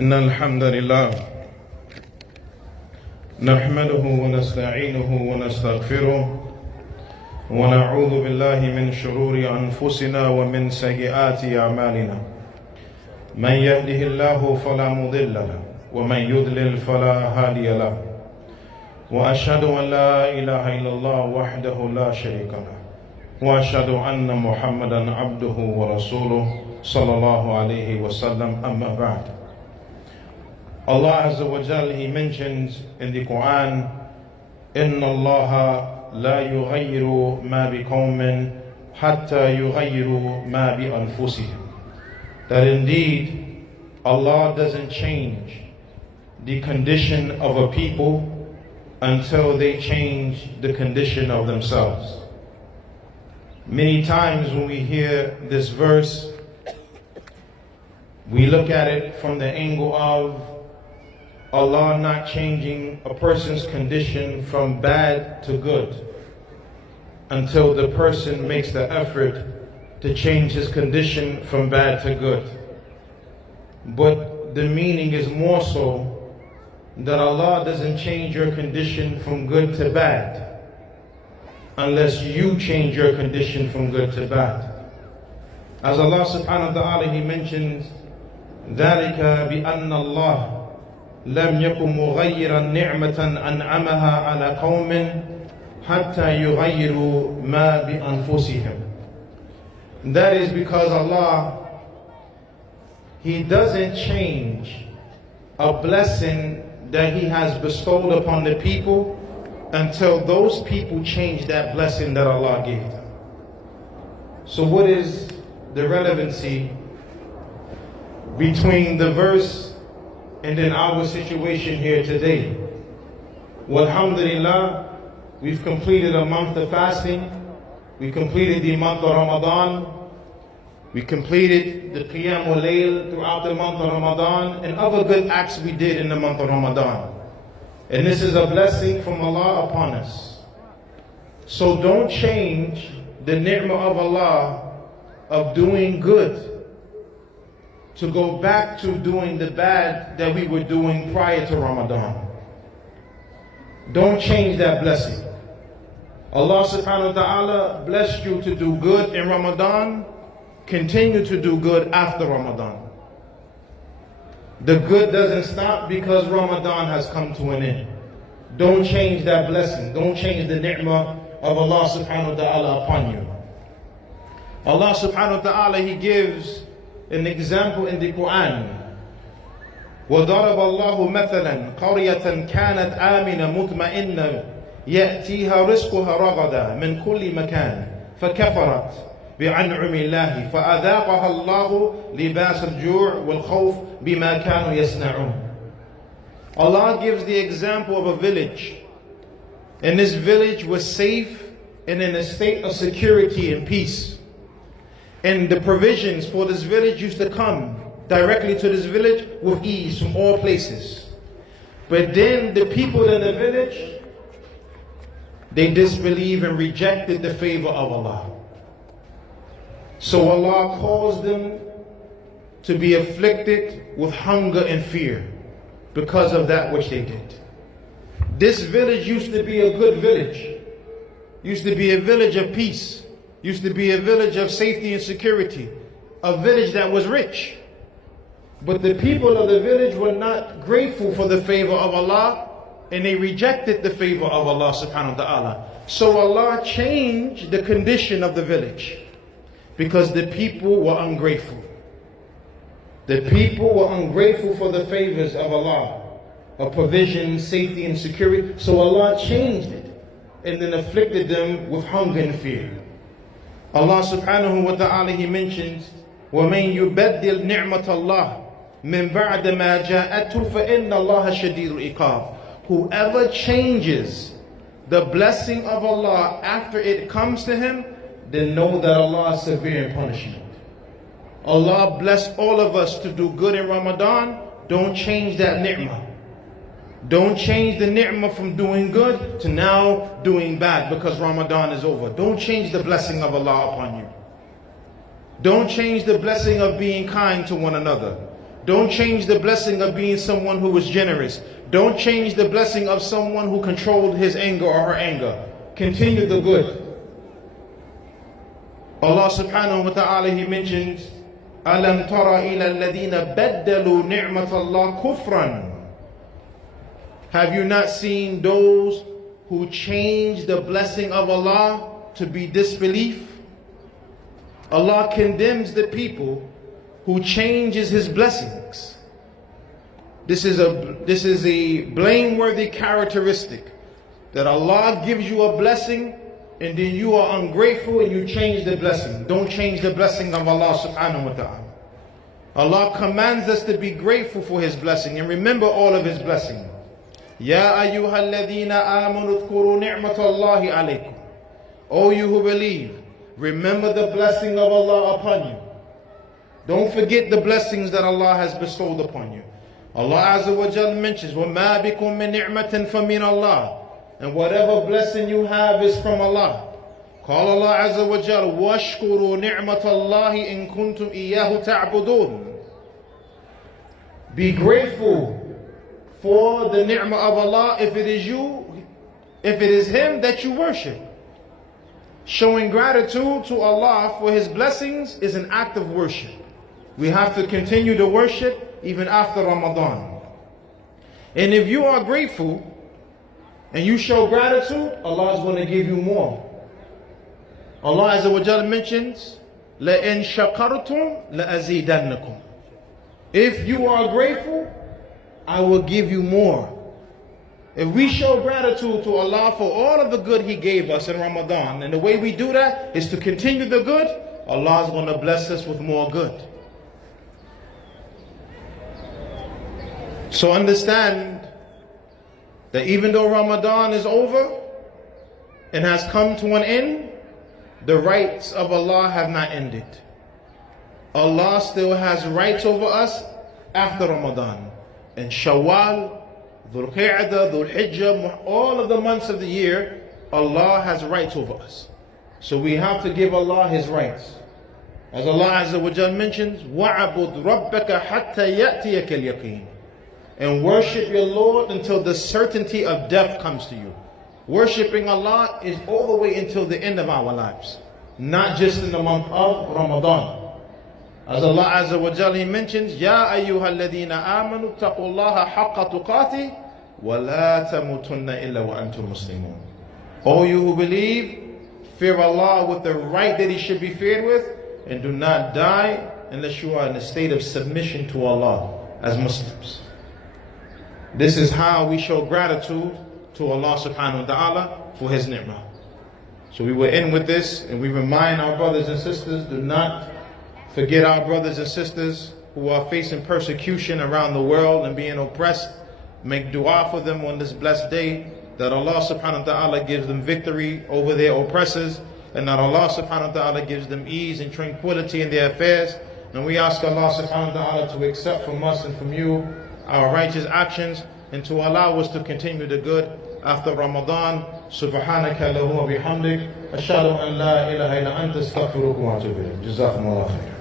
إن الحمد لله نحمده ونستعينه ونستغفره ونعوذ بالله من شرور أنفسنا ومن سيئات أعمالنا من يهده الله فلا مضل له ومن يضلل فلا هادي له وأشهد أن لا إله إلا الله وحده لا شريك له وأشهد أن محمدا عبده ورسوله صلى الله عليه وسلم أما بعد. Allah Azza wa Jal, He mentions in the Quran, إِنَّ اللَّهَ لَا يُغَيِّرُ مَا بِقَوْمٍ حَتَّى يُغَيِّرُوا مَا بِأَنفُسِهِمْ. That indeed Allah doesn't change the condition of a people until they change the condition of themselves. Many times when we hear this verse, we look at it from the angle of Allah not changing a person's condition from bad to good until the person makes the effort to change his condition from bad to good. But the meaning is more so that Allah doesn't change your condition from good to bad unless you change your condition from good to bad. As Allah subhanahu wa ta'ala, He mentions, ذَلِكَ بِأَنَّ اللَّهَ لم يكن مغيرا نعمة أنعمها على قوم حتى يغيروا ما بأنفسهم. That is because Allah, He doesn't change a blessing that He has bestowed upon the people until those people change that blessing that Allah gave them. So what is the relevancy between the verse and then our situation here today? Well, alhamdulillah, we've completed a month of fasting. We completed the month of Ramadan. We completed the Qiyam wa Layl throughout the month of Ramadan and other good acts we did in the month of Ramadan. And this is a blessing from Allah upon us. So don't change the ni'mah of Allah of doing good to go back to doing the bad that we were doing prior to Ramadan. Don't change that blessing. Allah subhanahu wa ta'ala blessed you to do good in Ramadan. Continue to do good after Ramadan. The good doesn't stop because Ramadan has come to an end. Don't change that blessing. Don't change the ni'mah of Allah subhanahu wa ta'ala upon you. Allah subhanahu wa ta'ala, He gives an example in the Quran. وَضَرَبَ اللَّهُ مَثَلًا قَرْيَةً كَانَتْ آمِنَةً مُطْمَئِنَّةً يَأْتِيهَا رِزْقُهَا رَغَدًا مِنْ كُلِّ مَكَانٍ فَكَفَرَتْ بِأَنْعُمِ اللَّهِ فَأَذَاقَهَا اللَّهُ لِبَاسَ الْجُوعِ وَالْخَوْفِ بِمَا كَانُوا يَصْنَعُونَ. Allah gives the example of a village. And this village was safe and in a state of security and peace. And the provisions for this village used to come directly to this village with ease from all places. But then the people in the village, they disbelieved and rejected the favor of Allah. So Allah caused them to be afflicted with hunger and fear because of that which they did. This village used to be a good village. Used to be a village of peace. Used to be a village of safety and security. A village that was rich. But the people of the village were not grateful for the favor of Allah, and they rejected the favor of Allah subhanahu wa ta'ala. So Allah changed the condition of the village because the people were ungrateful. The people were ungrateful for the favors of Allah, of provision, safety and security. So Allah changed it and then afflicted them with hunger and fear. Allah subhanahu wa ta'ala, He mentions, وَمَنْ يُبَدِّلْ نِعْمَةَ اللَّهِ مِنْ بَعْدَ مَا جَاءَتْهُ فَإِنَّ اللَّهَ شَدِيدُ الْعِقَابِ. Whoever changes the blessing of Allah after it comes to him, then know that Allah is severe in punishment. Allah blessed all of us to do good in Ramadan. Don't change that ni'mah. Don't change the ni'mah from doing good to now doing bad because Ramadan is over. Don't change the blessing of Allah upon you. Don't change the blessing of being kind to one another. Don't change the blessing of being someone who was generous. Don't change the blessing of someone who controlled his anger or her anger. Continue the good. Allah subhanahu wa ta'ala, He mentions, أَلَمْ تَرَ إِلَى الَّذِينَ بَدَّلُوا نِعْمَةَ اللَّهِ كُفْرًا. Have you not seen those who change the blessing of Allah to be disbelief? Allah condemns the people who changes His blessings. This is a blameworthy characteristic, that Allah gives you a blessing and then you are ungrateful and you change the blessing. Don't change the blessing of Allah subhanahu wa ta'ala. Allah commands us to be grateful for His blessing and remember all of His blessing. Ya ayyuhalladhina amanu dhkuru ni'matallahi alaykum. O you who believe, remember the blessing of Allah upon you. Don't forget the blessings that Allah has bestowed upon you. Allah Azza wa Jal mentions, وَمَا بِكُم مِّن نِعْمَةٍ فَمِنَ اللَّهِ. And whatever blessing you have is from Allah. Call Allah Azza wa Jal, وَاشْكُرُوا نِعْمَةَ اللَّهِ إِن كُنتُمْ إِيَّاهُ تَعْبُدُونَ. Be grateful for the ni'mah of Allah if it is Him that you worship. Showing gratitude to Allah for His blessings is an act of worship. We have to continue to worship even after Ramadan. And if you are grateful and you show gratitude, Allah is going to give you more. Allah Azza wa Jalla mentions, لَإِن شَكَرْتُمْ لَأَزِيدَنَّكُمْ. If you are grateful, I will give you more. If we show gratitude to Allah for all of the good He gave us in Ramadan, and the way we do that is to continue the good, Allah is going to bless us with more good. So understand that even though Ramadan is over and has come to an end, the rights of Allah have not ended. Allah still has rights over us after Ramadan. And Shawwal, Dhul Qa'dah, Dhul Hijjah, all of the months of the year, Allah has rights over us. So we have to give Allah His rights. As Allah Azza wa Jal mentions, وَعَبُدْ رَبَّكَ حَتَّى يَأْتِيَكَ الْيَقِينَ. And worship your Lord until the certainty of death comes to you. Worshipping Allah is all the way until the end of our lives, not just in the month of Ramadan. As Allah Azza wa Jalla, He mentions, Ya ayyuhalladhina amanu taqullaha haqqa tuqati wa la tamutunna illa wa antum muslimun. O you who believe, fear Allah with the right that He should be feared with, and do not die unless you are in a state of submission to Allah as Muslims. This is how we show gratitude to Allah subhanahu wa ta'ala for His ni'mah. So we will end with this, and we remind our brothers and sisters, do not forget our brothers and sisters who are facing persecution around the world and being oppressed. Make dua for them on this blessed day, that Allah subhanahu wa ta'ala gives them victory over their oppressors, and that Allah subhanahu wa ta'ala gives them ease and tranquility in their affairs. And we ask Allah subhanahu wa ta'ala to accept from us and from you our righteous actions, and to allow us to continue the good after Ramadan. Subhanaka Allahumma bihamdik, ashhadu an la ilaha illa anta, astaghfiruka wa atubu ilayk. Jazakumullah khair.